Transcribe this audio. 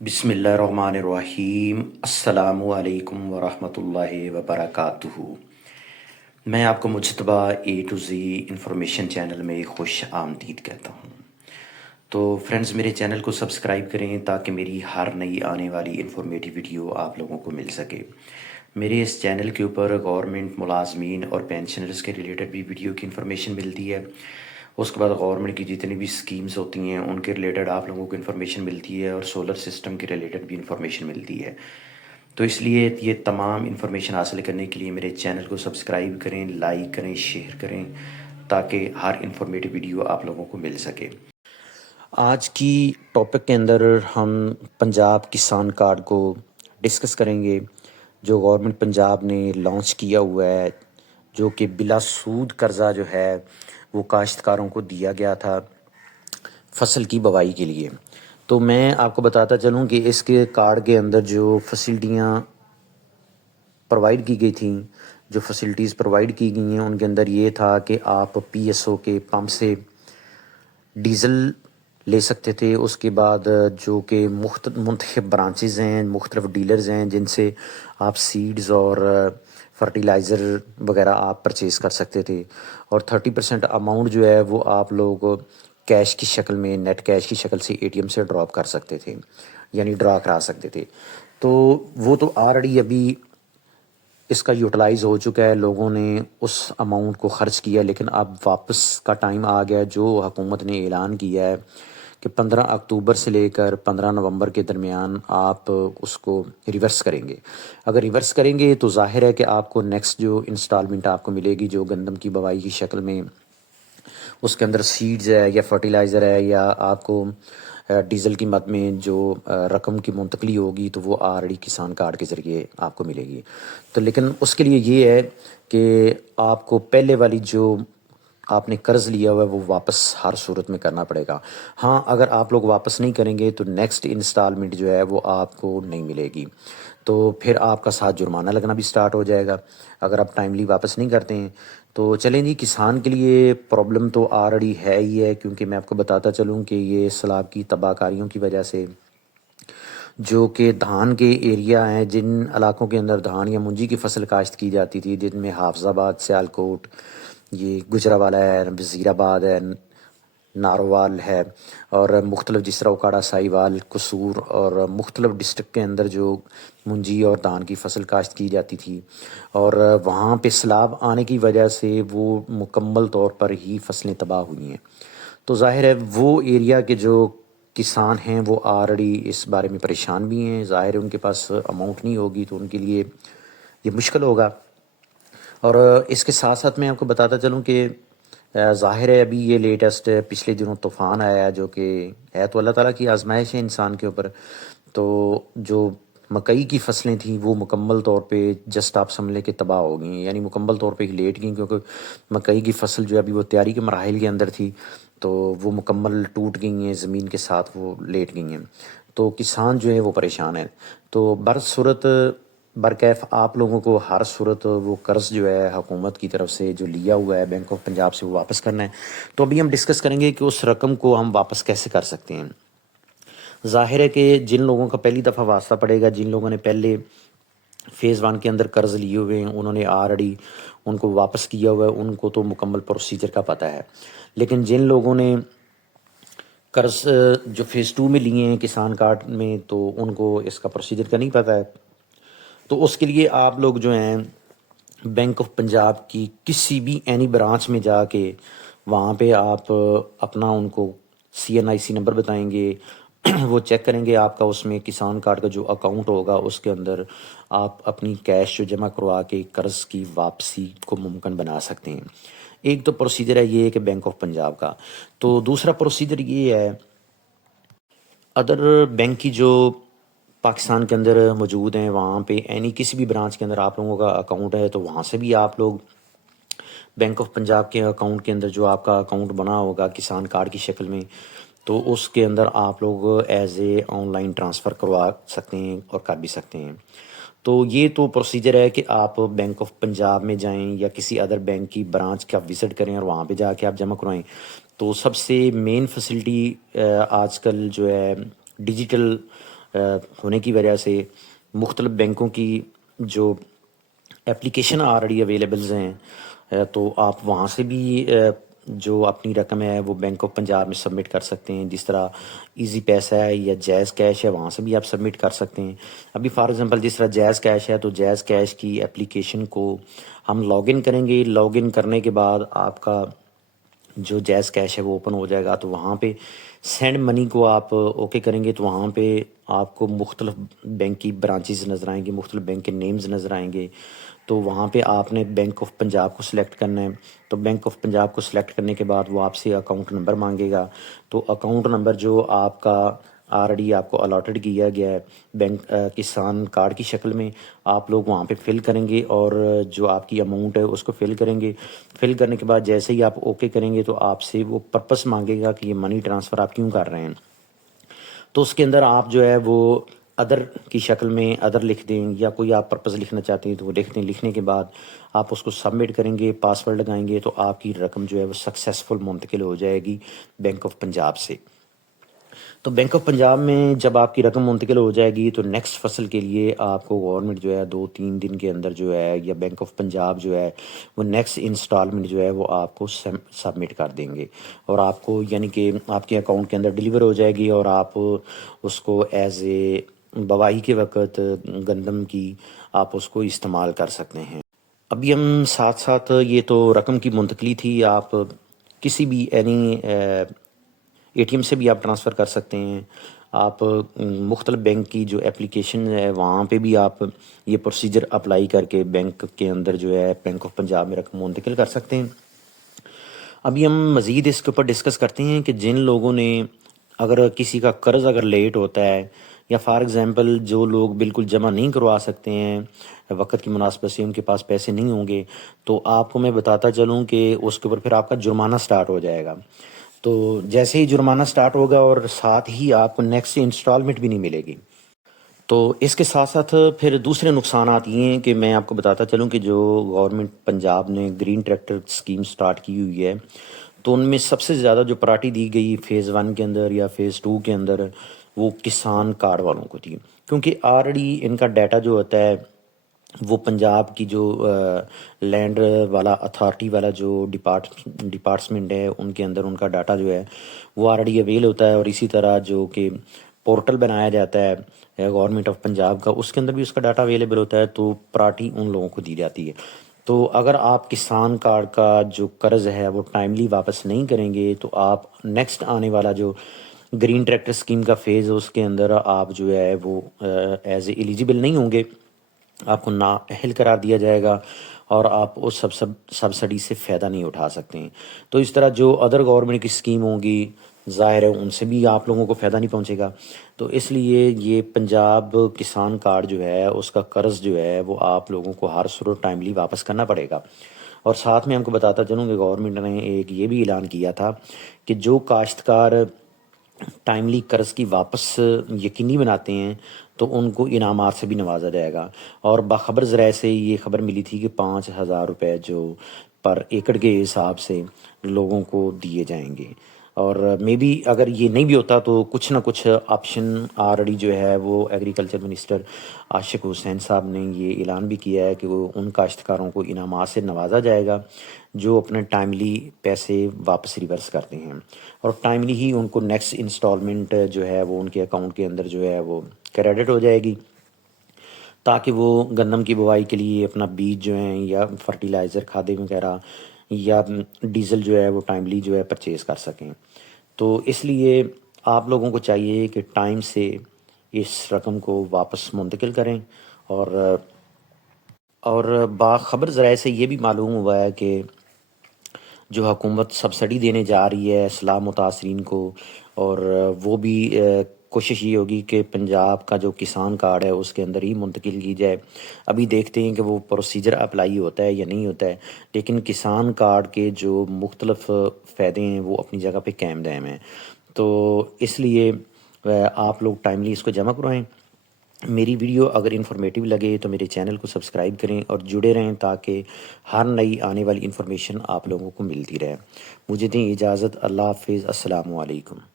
بسم اللہ الرحمن الرحیم۔ السلام علیکم ورحمۃ اللہ وبرکاتہ۔ میں آپ کو مجتبیٰ اے ٹو زی انفارمیشن چینل میں خوش آمدید کہتا ہوں۔ تو فرینڈز، میرے چینل کو سبسکرائب کریں تاکہ میری ہر نئی آنے والی انفارمیٹیو ویڈیو آپ لوگوں کو مل سکے۔ میرے اس چینل کے اوپر گورنمنٹ ملازمین اور پینشنرز کے ریلیٹڈ بھی ویڈیو کی انفارمیشن ملتی ہے۔ اس کے بعد گورنمنٹ کی جتنی بھی اسکیمز ہوتی ہیں ان کے ریلیٹڈ آپ لوگوں کو انفارمیشن ملتی ہے، اور سولر سسٹم کے ریلیٹڈ بھی انفارمیشن ملتی ہے۔ تو اس لیے یہ تمام انفارمیشن حاصل کرنے کے لیے میرے چینل کو سبسکرائب کریں، لائک کریں، شیئر کریں، تاکہ ہر انفارمیٹیو ویڈیو آپ لوگوں کو مل سکے۔ آج کی ٹاپک کے اندر ہم پنجاب کسان کارڈ کو ڈسکس کریں گے، جو گورنمنٹ پنجاب نے لانچ کیا ہوا ہے، جو کہ بلا سود قرضہ جو ہے وہ کاشتکاروں کو دیا گیا تھا فصل کی بوائی کے لیے۔ تو میں آپ کو بتاتا چلوں کہ اس کے کارڈ کے اندر جو فیسلٹیاں پرووائڈ کی گئی تھیں، جو فیسلٹیز پرووائڈ کی گئی ہیں، ان کے اندر یہ تھا کہ آپ پی ایس او کے پمپ سے ڈیزل لے سکتے تھے۔ اس کے بعد جو کہ منتخب برانچز ہیں، مختلف ڈیلرز ہیں، جن سے آپ سیڈز اور فرٹیلائزر وغیرہ آپ پرچیز کر سکتے تھے، اور 30% اماؤنٹ جو ہے وہ آپ لوگ کیش کی شکل میں، نیٹ کیش کی شکل سے اے ٹی ایم سے ڈراپ کر سکتے تھے، یعنی ڈرا کرا سکتے تھے۔ تو وہ تو آلریڈی ابھی اس کا یوٹیلائز ہو چکا ہے، لوگوں نے اس اماؤنٹ کو خرچ کیا، لیکن اب واپس کا ٹائم آ گیا، جو حکومت نے اعلان کیا ہے کہ 15 اکتوبر سے لے کر 15 نومبر کے درمیان آپ اس کو ریورس کریں گے۔ اگر ریورس کریں گے تو ظاہر ہے کہ آپ کو نیکسٹ جو انسٹالمنٹ آپ کو ملے گی، جو گندم کی بوائی کی شکل میں اس کے اندر سیڈز ہے یا فرٹیلائزر ہے، یا آپ کو ڈیزل کی مد میں جو رقم کی منتقلی ہوگی، تو وہ آلریڈی کسان کارڈ کے ذریعے آپ کو ملے گی۔ تو لیکن اس کے لیے یہ ہے کہ آپ کو پہلے والی جو آپ نے قرض لیا ہوا ہے وہ واپس ہر صورت میں کرنا پڑے گا۔ ہاں، اگر آپ لوگ واپس نہیں کریں گے تو نیکسٹ انسٹالمنٹ جو ہے وہ آپ کو نہیں ملے گی، تو پھر آپ کا ساتھ جرمانہ لگنا بھی سٹارٹ ہو جائے گا اگر آپ ٹائملی واپس نہیں کرتے ہیں۔ تو چلیں جی، کسان کے لیے پرابلم تو آلریڈی ہے ہی ہے، کیونکہ میں آپ کو بتاتا چلوں کہ یہ سیلاب کی تباہ کاریوں کی وجہ سے جو کہ دھان کے ایریا ہیں، جن علاقوں کے اندر دھان یا منجی کی فصل کاشت کی جاتی تھی، جن میں حافظ آباد، سیالکوٹ، یہ گجرانوالہ ہے، وزیر آباد ہے، ناروال ہے، اور مختلف جس طرح اوکاڑا، ساہیوال، قصور اور مختلف ڈسٹرکٹ کے اندر جو منجی اور دھان کی فصل کاشت کی جاتی تھی، اور وہاں پہ سیلاب آنے کی وجہ سے وہ مکمل طور پر ہی فصلیں تباہ ہوئی ہیں۔ تو ظاہر ہے وہ ایریا کے جو کسان ہیں وہ آلریڈی اس بارے میں پریشان بھی ہیں، ظاہر ہے ان کے پاس اماؤنٹ نہیں ہوگی تو ان کے لیے یہ مشکل ہوگا۔ اور اس کے ساتھ ساتھ میں آپ کو بتاتا چلوں کہ ظاہر ہے ابھی یہ لیٹسٹ پچھلے دنوں طوفان آیا ہے، جو کہ ہے تو اللہ تعالیٰ کی آزمائش ہے انسان کے اوپر۔ تو جو مکئی کی فصلیں تھیں وہ مکمل طور پہ جسٹ آپ سمجھ لیں کہ تباہ ہو گئی ہیں، یعنی مکمل طور پہ ہی لیٹ گئیں، کیونکہ مکئی کی فصل جو ابھی وہ تیاری کے مراحل کے اندر تھی، تو وہ مکمل ٹوٹ گئی ہیں، زمین کے ساتھ وہ لیٹ گئی ہیں۔ تو کسان جو ہے وہ پریشان ہے۔ تو برصورت برکیف آپ لوگوں کو ہر صورت وہ قرض جو ہے حکومت کی طرف سے جو لیا ہوا ہے بینک آف پنجاب سے، وہ واپس کرنا ہے۔ تو ابھی ہم ڈسکس کریں گے کہ اس رقم کو ہم واپس کیسے کر سکتے ہیں۔ ظاہر ہے کہ جن لوگوں کا پہلی دفعہ واسطہ پڑے گا، جن لوگوں نے پہلے فیز 1 کے اندر قرض لیے ہوئے ہیں، انہوں نے آلریڈی ان کو واپس کیا ہوا ہے، ان کو تو مکمل پروسیجر کا پتہ ہے۔ لیکن جن لوگوں نے قرض جو فیز 2 میں لیے ہیں کسان کارڈ میں، تو ان کو اس کا پروسیجر کا نہیں پتہ ہے۔ تو اس کے لیے آپ لوگ جو ہیں بینک آف پنجاب کی کسی بھی اینی برانچ میں جا کے وہاں پہ آپ اپنا ان کو CNIC نمبر بتائیں گے، وہ چیک کریں گے آپ کا اس میں کسان کارڈ کا جو اکاؤنٹ ہوگا اس کے اندر آپ اپنی کیش جو جمع کروا کے قرض کی واپسی کو ممکن بنا سکتے ہیں۔ ایک تو پروسیجر ہے یہ کہ بینک آف پنجاب کا۔ تو دوسرا پروسیجر یہ ہے، ادر بینک کی جو پاکستان کے اندر موجود ہیں، وہاں پہ اینی کسی بھی برانچ کے اندر آپ لوگوں کا اکاؤنٹ ہے، تو وہاں سے بھی آپ لوگ بینک آف پنجاب کے اکاؤنٹ کے اندر جو آپ کا اکاؤنٹ بنا ہوگا کسان کارڈ کی شکل میں، تو اس کے اندر آپ لوگ as a on line transfer کروا سکتے ہیں اور کر بھی سکتے ہیں۔ تو یہ تو پروسیجر ہے کہ آپ بینک آف پنجاب میں جائیں یا کسی ادر بینک کی برانچ کا وزٹ کریں اور وہاں پہ جا کے آپ جمع کروائیں۔ تو سب سے مین فیسلٹی آج کل جو ہے ڈیجیٹل ہونے کی وجہ سے مختلف بینکوں کی جو اپلیکیشن آلریڈی اویلیبلز ہیں، تو آپ وہاں سے بھی جو اپنی رقم ہے وہ بینک آف پنجاب میں سبمٹ کر سکتے ہیں. جس طرح ایزی پیسہ ہے یا جیز کیش ہے، وہاں سے بھی آپ سبمٹ کر سکتے ہیں. ابھی فار ایگزامپل جس طرح جیز کیش ہے، تو جیز کیش کی اپلیکیشن کو ہم لاگ ان کریں گے. لاگ ان کرنے کے بعد آپ کا جو جیز کیش ہے وہ اوپن ہو جائے گا. تو وہاں پہ سینڈ منی کو آپ اوکے کریں گے، تو وہاں پہ آپ کو مختلف بینک کی برانچز نظر آئیں گے، مختلف بینک کے نیمز نظر آئیں گے. تو وہاں پہ آپ نے بینک آف پنجاب کو سلیکٹ کرنا ہے. تو بینک آف پنجاب کو سلیکٹ کرنے کے بعد وہ آپ سے اکاؤنٹ نمبر مانگے گا. تو اکاؤنٹ نمبر جو آپ کا آلریڈی آپ کو الاٹڈ کیا گیا ہے بینک کسان کارڈ کی شکل میں، آپ لوگ وہاں پہ فل کریں گے اور جو آپ کی اماؤنٹ ہے اس کو فل کریں گے. فل کرنے کے بعد جیسے ہی آپ اوکے کریں گے تو آپ سے وہ پرپس مانگے گا کہ یہ منی ٹرانسفر آپ کیوں کر رہے ہیں. تو اس کے اندر آپ جو ہے وہ ادر کی شکل میں ادر لکھ دیں، یا کوئی آپ پرپز لکھنا چاہتے ہیں تو وہ لکھ دیں. لکھنے کے بعد آپ اس کو سبمٹ کریں گے، پاسورڈ لگائیں گے، تو آپ کی رقم جو ہے وہ سکسیزفل منتقل ہو جائے گی بینک آف پنجاب سے. تو بینک آف پنجاب میں جب آپ کی رقم منتقل ہو جائے گی تو نیکسٹ فصل کے لیے آپ کو گورنمنٹ جو ہے 2-3 دن کے اندر جو ہے، یا بینک آف پنجاب جو ہے وہ نیکسٹ انسٹالمنٹ جو ہے وہ آپ کو سبمٹ کر دیں گے، اور آپ کو یعنی کہ آپ کے اکاؤنٹ کے اندر ڈلیور ہو جائے گی، اور آپ اس کو ایز اے بوائی کے وقت گندم کی آپ اس کو استعمال کر سکتے ہیں. ابھی ہم ساتھ ساتھ یہ تو رقم کی منتقلی تھی. آپ کسی بھی اے ٹی ایم سے بھی آپ ٹرانسفر کر سکتے ہیں. آپ مختلف بینک کی جو اپلیکیشن ہے وہاں پہ بھی آپ یہ پروسیجر اپلائی کر کے بینک کے اندر جو ہے بینک آف پنجاب میں رقم منتقل کر سکتے ہیں. ابھی ہم مزید اس کے اوپر ڈسکس کرتے ہیں کہ جن لوگوں نے اگر کسی کا قرض اگر لیٹ ہوتا ہے، یا فار ایگزامپل جو لوگ بالکل جمع نہیں کروا سکتے ہیں وقت کی مناسبت سے، ان کے پاس پیسے نہیں ہوں گے، تو آپ کو میں بتاتا چلوں کہ اس کے اوپر پھر آپ کا جرمانہ سٹارٹ ہو جائے گا. تو جیسے ہی جرمانہ سٹارٹ ہوگا اور ساتھ ہی آپ کو نیکسٹ انسٹالمنٹ بھی نہیں ملے گی. تو اس کے ساتھ ساتھ پھر دوسرے نقصانات یہ ہیں کہ میں آپ کو بتاتا چلوں کہ جو گورنمنٹ پنجاب نے گرین ٹریکٹر اسکیم سٹارٹ کی ہوئی ہے، تو ان میں سب سے زیادہ جو پراٹی دی گئی فیز 1 کے اندر یا فیز 2 کے اندر، وہ کسان کارڈ والوں کو تھی. کیونکہ آلریڈی ان کا ڈیٹا جو ہوتا ہے وہ پنجاب کی جو لینڈ والا اتھارٹی والا جو ڈپارٹمنٹ ہے ان کے اندر ان کا ڈاٹا جو ہے وہ آلریڈی اویل ہوتا ہے. اور اسی طرح جو کہ پورٹل بنایا جاتا ہے گورنمنٹ آف پنجاب کا، اس کے اندر بھی اس کا ڈاٹا اویلیبل ہوتا ہے. تو پراٹھی ان لوگوں کو دی جاتی ہے. تو اگر آپ کسان کارڈ کا جو قرض ہے وہ ٹائملی واپس نہیں کریں گے تو آپ نیکسٹ آنے والا جو گرین ٹریکٹر اسکیم کا فیز ہے اس کے اندر آپ جو ہے وہ ایز اے ایلیجیبل نہیں ہوں گے، آپ کو نااہل قرار دیا جائے گا، اور آپ اس سبسڈی سے فائدہ نہیں اٹھا سکتے ہیں. تو اس طرح جو ادر گورنمنٹ کی اسکیم ہوں گی ظاہر ہے ان سے بھی آپ لوگوں کو فائدہ نہیں پہنچے گا. تو اس لیے یہ پنجاب کسان کارڈ جو ہے اس کا قرض جو ہے وہ آپ لوگوں کو ہر صورت ٹائملی واپس کرنا پڑے گا. اور ساتھ میں ہم کو بتاتا چلوں کہ گورنمنٹ نے ایک یہ بھی اعلان کیا تھا کہ جو کاشتکار ٹائملی قرض کی واپس یقینی بناتے ہیں تو ان کو انعامات سے بھی نوازا جائے گا. اور باخبر ذرائع سے یہ خبر ملی تھی کہ 5,000 روپے جو پر ایکڑ کے حساب سے لوگوں کو دیے جائیں گے. اور مے بی اگر یہ نہیں بھی ہوتا تو کچھ نہ کچھ آپشن آلریڈی جو ہے وہ ایگریکلچر منسٹر عاشق حسین صاحب نے یہ اعلان بھی کیا ہے کہ وہ ان کاشتکاروں کو انعامات سے نوازا جائے گا جو اپنے ٹائملی پیسے واپس ریورس کرتے ہیں، اور ٹائملی ہی ان کو نیکسٹ انسٹالمنٹ جو ہے وہ ان کے اکاؤنٹ کے اندر جو ہے وہ کریڈٹ ہو جائے گی، تاکہ وہ گندم کی بوائی کے لیے اپنا بیج جو ہیں یا فرٹیلائزر کھادیں وغیرہ یا ڈیزل جو ہے وہ ٹائملی جو ہے پرچیز کر سکیں. تو اس لیے آپ لوگوں کو چاہیے کہ ٹائم سے اس رقم کو واپس منتقل کریں. اور باخبر ذرائع سے یہ بھی معلوم ہوا ہے کہ جو حکومت سبسڈی دینے جا رہی ہے اسلام متاثرین کو، اور وہ بھی کوشش یہ ہوگی کہ پنجاب کا جو کسان کارڈ ہے اس کے اندر ہی منتقل کی جائے. ابھی دیکھتے ہیں کہ وہ پروسیجر اپلائی ہوتا ہے یا نہیں ہوتا ہے، لیکن کسان کارڈ کے جو مختلف فائدے ہیں وہ اپنی جگہ پہ قائم دائم ہیں. تو اس لیے آپ لوگ ٹائملی اس کو جمع کروائیں. میری ویڈیو اگر انفارمیٹیو لگے تو میرے چینل کو سبسکرائب کریں اور جڑے رہیں تاکہ ہر نئی آنے والی انفارمیشن آپ لوگوں کو ملتی رہے. مجھے دیں اجازت. اللہ حافظ. السلام علیکم.